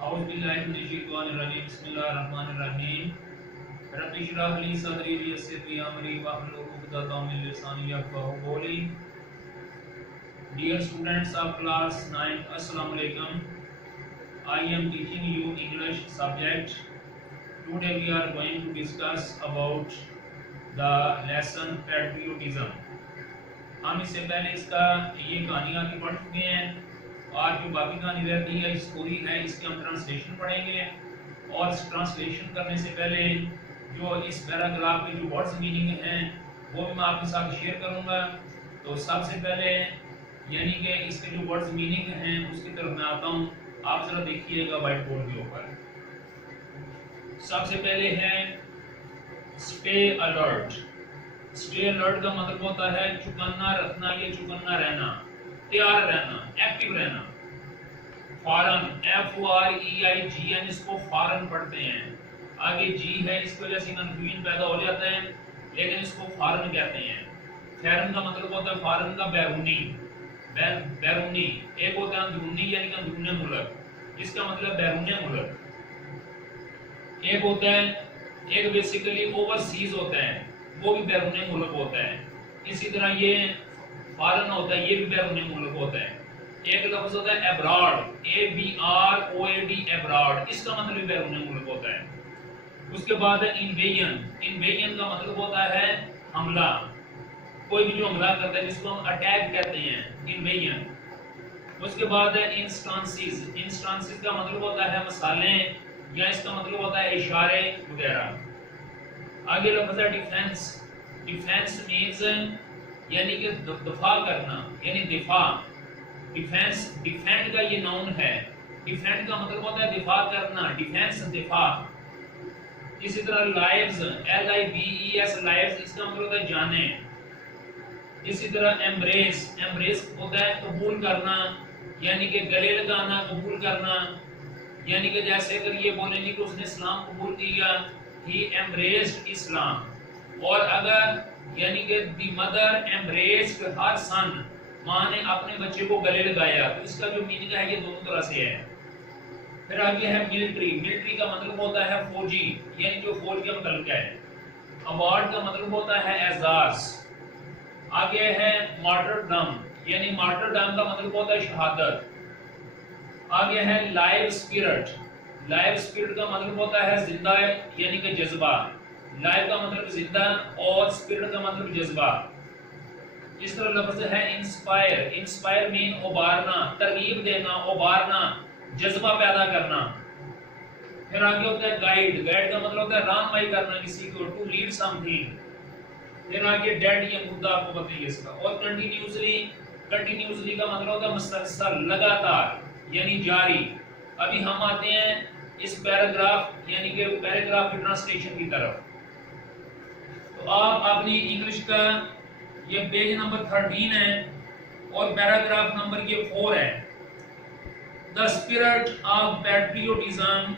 औज़ुबिल्लाहिमिनश्शैतानिर्रजीम बिस्मिल्लाहिर्रहमानिर्रहीम रब्बि इश्रह ली सदरी वयस्सिर ली अमरी वहलुल उक़दतम मिन लिसानी यफ़क़हू क़ौली। Dear students of class 9, Assalamu alaikum. I am teaching you English subject. Today we are going to discuss about the lesson patriotism. हम इससे पहले इसका ये कहानी आगे पढ़ चुके हैं। आज जो बाकी कहानी रहती है स्टोरी है, इसके हम ट्रांसलेशन पढ़ेंगे और ट्रांसलेशन करने से पहले जो इस पैराग्राफ के जो वर्ड्स मीनिंग हैं वो भी मैं आपके साथ शेयर करूंगा। तो सबसे पहले यानी कि इसके जो वर्ड्स मीनिंग हैं उसकी तरफ मैं आता हूं, आप जरा देखिएगा व्हाइट बोर्ड के ऊपर। सबसे पहले है स्टे अलर्ट। स्टे अलर्ट का मतलब होता है चौकन्ना रखना या चौकन्ना रहना, तैयार रहना, एक्टिव रहना। फॉरन, FOREIGN, इसको फॉरन पढ़ते हैं। आगे जी है, इस वजह से कंफ्यूजन पैदा हो जाता है, लेकिन इसको फॉरन कहते हैं। फॉरन का मतलब होता है फॉरन का बैरूनी। बैरूनी एक होता है अंदरूनी यानी कि अंदरूनी मुल्क, इसका मतलब बैरूनी मुल्क। एक होता है, एक बेसिकली ओवरसीज होता है, वो भी बैरूनी मुल्क होता है। इसी तरह ये फॉरेन होता है, ये भी बैरूनी मुल्क होता है। एक लफ्ज होता है अब्रॉड, ABROAD, अब्रॉड, इसका मतलब भी बैरूनी मुल्क होता है। उसके बाद है इन्वेजन। इन्वेजन का मतलब होता है हमला, कोई भी जो हमला करता है जिसको हम अटैक कहते हैं, इन्वेजन। उसके बाद है इंस्टांसेस। इंस्टांसेस का मतलब होता है मसाले या इसका मतलब होता है इशारे वगैरह। आगे लफ्ज है डिफेंस। डिफेंस मींस यानी कि दफा करना, यानी दिफा। डिफेंस, डिफेंड का ये नाउन है। डिफेंड का मतलब होता है दिफा करना, डिफेंस दिफा। इसी तरह लाइव्स, LIVES, लाइव्स, इसका मतलब होता है जाने। इसी तरह एम्ब्रेस, एम्ब्रेस होता है कबूल करना, यानी कि गले लगाना, कबूल करना। यानी कि जैसे अगर ये बोलेंगे कि उसने इस्लाम कबूल किया, ही एम्ब्रेस्ड इस्लाम। और अगर यानी कि दी मदर एम्ब्रेस्ड हर सन, माँ ने अपने बच्चे को गले लगाया, तो इसका जो मीनिंग है ये दोनों तरह से है। फिर आगे है मिलिट्री। मिलिट्री का मतलब होता है फौजी, यानी जो फौज के मतलब है। अवार्ड का मतलब होता है एजाज। आगे है मार्टरडम, यानी मार्टरडम का मतलब होता है शहादत। आगे है लाइव स्पिरिट। लाइव स्पिरिट का मतलब होता है जिंदा, यानी कि जज्बा। लाइव का मतलब जिंदा और स्पिरिट का मतलब जज्बा। इस तरह लफ्ज है इंस्पायर। इंस्पायर मीन उबारना, तरगीब देना, उबारना, जज्बा पैदा करना। फिर आगे होता है गाइड। गाइड का मतलब होता है रहनुमाई करना किसी को, टू लीड समथिंग। फिर आगे डेड, ये मुद्दा आपको बताइए इसका। और कंटिन्यूअसली, कंटिन्यूअसली का मतलब होता है मुसलसल, लगातार, यानी जारी। अभी हम आते हैं इस पैराग्राफ यानी कि पैराग्राफ की ट्रांसलेशन की तरफ। तो आप अपनी इंग्लिश का ये पेज नंबर 13 है और पैराग्राफ नंबर ये 4 है। The spirit of patriotism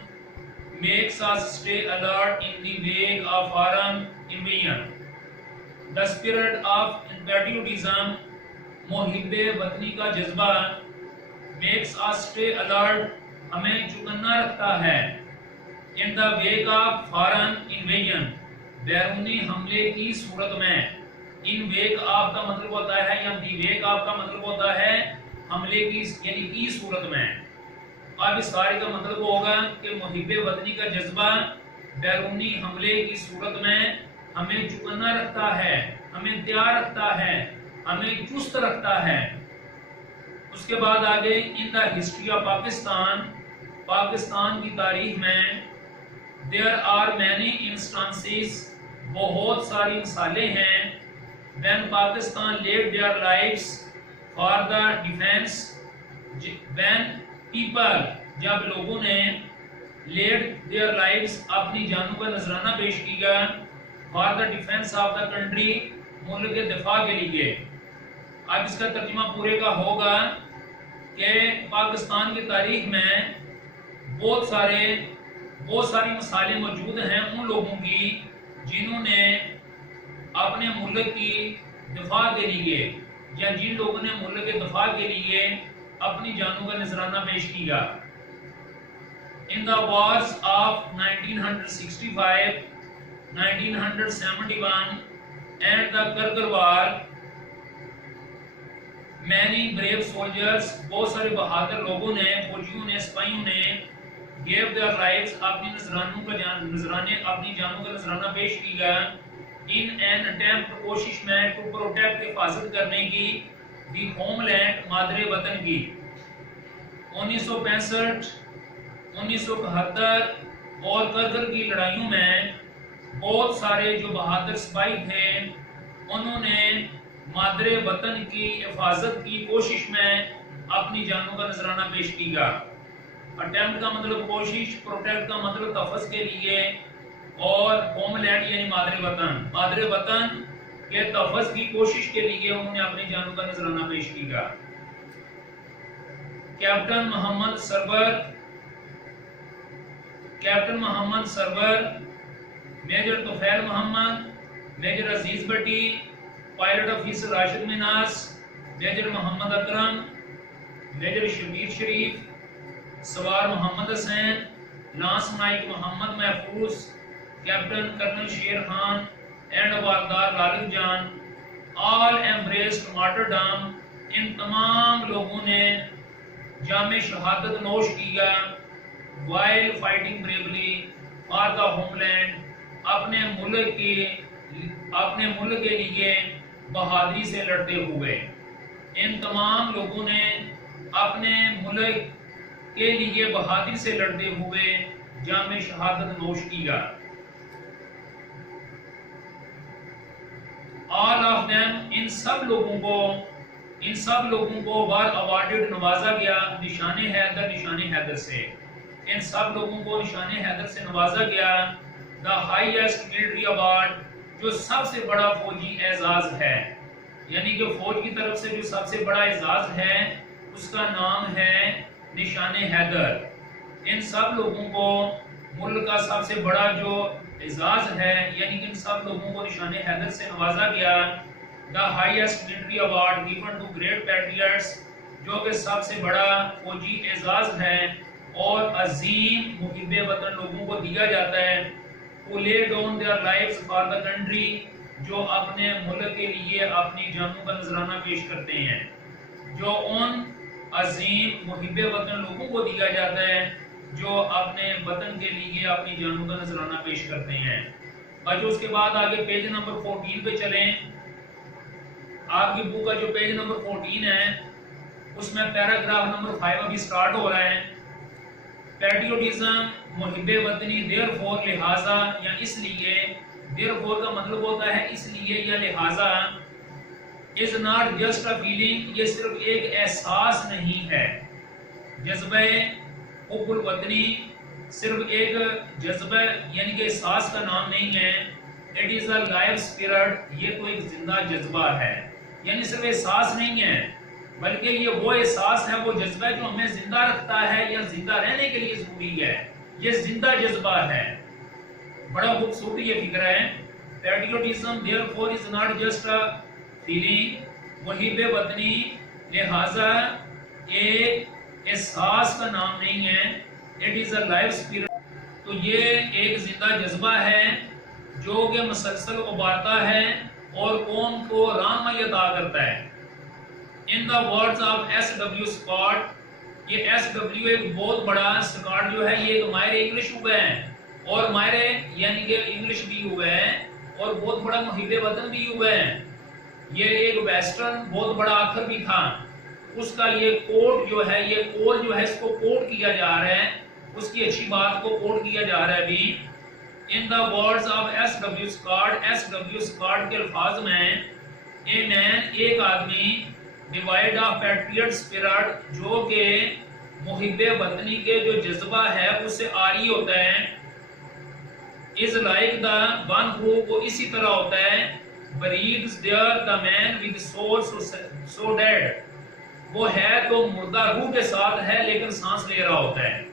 makes us stay alert in the wake of foreign invasion. The spirit of patriotism, मोहिब्बे वतनी का जज्बा, मेक्स अस स्टे अलर्ट, हमें चौकन्ना रखता है, in the wake of foreign invasion, बैरूनी हमले की सूरत में। इन वेक ऑफ का मतलब होता है, या दी वेक ऑफ का मतलब होता है हमले की, यानी की सूरत में। अब इस सारे का मतलब होगा कि मुहिब्बे वतनी का जज्बा बैरूनी हमले की सूरत में हमें चौकन्ना रखता है, हमें तैयार रखता है, हमें चुस्त रखता है। उसके बाद आगे in the history of Pakistan, Pakistan की तारीख में, देयर आर मैनी इंस्टांसेस, बहुत सारी मिसालें हैं, when Pakistan laid their lives for the defense, when people, जब लोगों ने laid their lives, अपनी जानों का नजराना पेश किया, for the defense of the country, मुल्क के दिफा के लिए। अब इसका तर्जुमा पूरे का होगा कि पाकिस्तान की तारीख में बहुत सारी मिसालें मौजूद हैं उन लोगों की जिन्होंने अपने मुल्क की दिफा के लिए, या जिन लोगों ने मुल्क के दिफा के लिए अपनी जानों का नजराना पेश किया। In the wars of 1965, 1971 and the Kargil War, many brave soldiers, बहुत सारे बहादुर लोगों ने, फौजियों ने, सिपाहियों ने gave their lives, अपनी नजराने अपनी जानों का नजराना पेश किया in an attempt, कोशिश में to protect, हिफाजत करने की the homeland, मादरे वतन की। 1965, 1971 और करगिल की लड़ाइयों में बहुत सारे जो बहादुर सिपाही थे उन्होंने मादरे वतन की हिफाजत की कोशिश में अपनी जानों का नजराना पेश किया। अटेम्प्ट का मतलब कोशिश, प्रोटेक्ट का मतलब तहफ़्फ़ुज़ के लिए, और होमलैंड यानी मादरे वतन के तहफ़्फ़ुज़ की कोशिश के लिए उन्होंने अपनी जानों का नजराना पेश किया। Captain Mohammad Sarwar, major Tufail Mohammad, major Aziz Bhatti, pilot officer Rashid Minhas, major Mohammad Akram, major Shabbir Sharif, सवार Mohammad Hussain, lance naik Mohammad Mahfuz, captain colonel शेर खान एंड हवलदार लालिक जान, ऑल एम्ब्रेस्ड मार्टरडम। इन तमाम लोगों ने जामे शहादत नोश किया while fighting bravely for the homeland, अपने मुल्क के लिए बहादुरी से लड़ते हुए। इन तमाम लोगों ने अपने मुल्क के लिए बहादुरी से लड़ते हुए जामे शहादत नोश किया। ऑल ऑफ देम, इन सब लोगों को वर अवार्डेड, नवाजा गया निशाने हैदर से। इन सब लोगों को निशाने हैदर से नवाजा गया। द हाईएस्ट मिलिट्री अवार्ड, जो सबसे बड़ा फौजी एजाज है, यानी कि फौज की तरफ से जो सबसे बड़ा एजाज है उसका नाम है निशाने हैदर। इन सब लोगों को मुल्क का सबसे बड़ा जो एजाज है, यानी कि इन सब लोगों को निशाने हैदर से नवाजा गया। The highest military award given to great patriots, जो कि सबसे बड़ा फौजी एजाज है और अजीम मुहिब्बे वतन लोगों को दिया जाता है। who lay down their lives for the country, जो अपने मुल्क के लिए अपनी जानों का नजराना पेश करते हैं। जो उन अजीम मुहिब्बे वतन लोगों को दिया जाता है जो अपने वतन के लिए अपनी जानों का नजराना पेश करते हैं। बच्चों उसके बाद आगे पेज नंबर 14 पे चलें। आपकी बुक का जो पेज नंबर 14 है उसमें पैराग्राफ नंबर 5 अभी स्टार्ट हो रहा है। पैट्रियोटिज्म, मुहिब्बे वतनी, देयरफॉर लिहाजा या इसलिए, देयरफॉर का मतलब होता है इसलिए या लिहाजा, is not just a feeling, ये सिर्फ एक एहसास नहीं है। जज्बे हुब्बुल वतनी सिर्फ एक जज्बा यानी कि एहसास का नाम नहीं है। It is a life spirit, ये तो एक जिंदा जज्बा है, यानी सिर्फ एहसास नहीं है बल्कि ये वो एहसास है, वो जज्बा जो हमें जिंदा रखता है या जिंदा रहने के लिए जरूरी है। ये जिंदा जज्बा है, बड़ा खूबसूरत ये फिक्र है। Patriotism therefore is not just a feeling, मुहिब्बे वतनी लिहाजा एक एहसास का नाम नहीं है। It is a life spirit, तो ये एक जिंदा जज्बा है जो कि मुसलसल उबारता है और कौम को रहनुमाई अता करता है। In the words of S.W. Scott, ये S.W. एक बहुत बड़ा स्कॉट जो है ये एक माहिर इंग्लिश हुए हैं और माहिर यानी कि इंग्लिश भी हुए हैं और बहुत बड़ा मुहिब्बे वतन भी हुए हैं। ये एक वेस्टर्न बहुत बड़ा आथर भी था। उसका ये कोट जो है, ये कोल जो है इसको कोट किया जा रहा है, उसकी अच्छी बात को कोट किया जा रहा है अभी। In the words of S.W. Scott, S.W. Scott के अल्फाज में, ए मैन एक आदमी, डिवाइड ऑफ पैट्रियट स्पिरिट जो के मुहिब्बे वतनी के जो जज्बा है उससे आरी होता है, is like the one who, वो इसी तरह होता है, breathes there the man with soul so dead, वो है तो मुर्दा रूह के साथ है लेकिन सांस ले रहा होता है।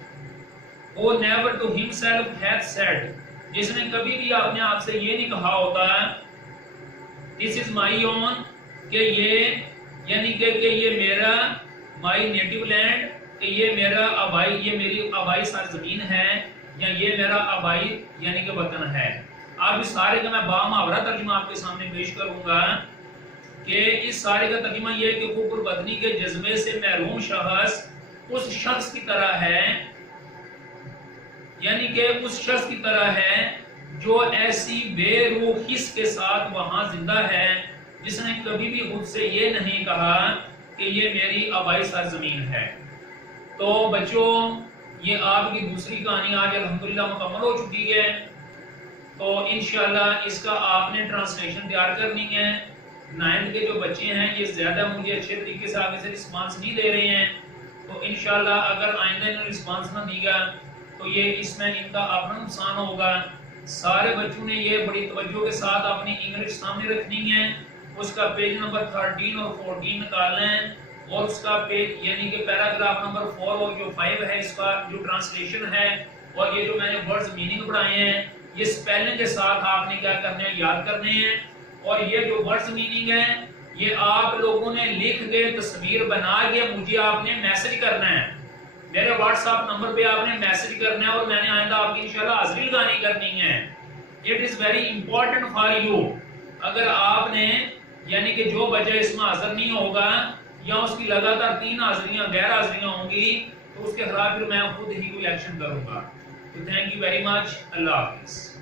वो never to himself hath said, जिसने कभी भी अपने आप से ये नहीं कहा होता दिस इज माई ओन, कि ये यानी कि ये मेरा, माई नेटिव लैंड, कि ये मेरा आबाई, ये मेरी आबाई सरजमीन है, या ये मेरा आबाई यानी कि वतन है। अब इस सारे का मैं बामुहावरा तर्जुमा आपके सामने पेश करूंगा कि इस सारे का तर्जुमा ये है कि कुफर बदनी के जज्बे से महरूम शख्स उस शख्स की तरह है, यानी कि उस शख्स की तरह है जो ऐसी बेरूह हिस्स के साथ वहां जिंदा है जिसने कभी भी खुद से ये नहीं कहा कि ये मेरी आबाई सरजमीन है। तो बच्चों, ये आपकी दूसरी कहानी आज अल्हम्दुलिल्लाह मुकम्मल हो चुकी है। तो इंशाल्लाह इसका आपने ट्रांसलेशन तैयार करनी है। 9th के जो बच्चे हैं ये ज्यादा मुझे अच्छे तरीके से आगे से रिस्पांस नहीं दे रहे हैं, तो इंशाल्लाह अगर आइंदा इन्हें रिस्पांस ना दिया तो ये इसमें इनका अपना नुकसान होगा। सारे बच्चों ने ये बड़ी तवज्जो के साथ अपनी इंग्लिश सामने रखनी है, उसका पेज नंबर 13 और 14 निकालना है, और उसका पेज यानी कि पैराग्राफ नंबर 4 और जो 5 है इसका जो ट्रांसलेशन है, और ये जो मैंने वर्ड्स मीनिंग पढ़ाए हैं ये स्पेलिंग के साथ आपने क्या करना है, याद करने हैं। और ये जो वर्ड्स मीनिंग है ये आप लोगों ने लिख के तस्वीर बना के मुझे आपने मैसेज करना है, मेरे व्हाट्सएप नंबर पे आपने मैसेज करना है, और मैंने आइंदा आपकी इंशाल्लाह हाजिरी लगानी करनी है। It is very important for you. अगर आपने यानी कि जो बच्चा इसमें हाजिर नहीं होगा या उसकी लगातार 3 हाजिरियां गैर हाजिरियां होंगी तो उसके खिलाफ फिर मैं खुद ही कोई एक्शन करूंगा। तो thank you very much. Allah Hafiz.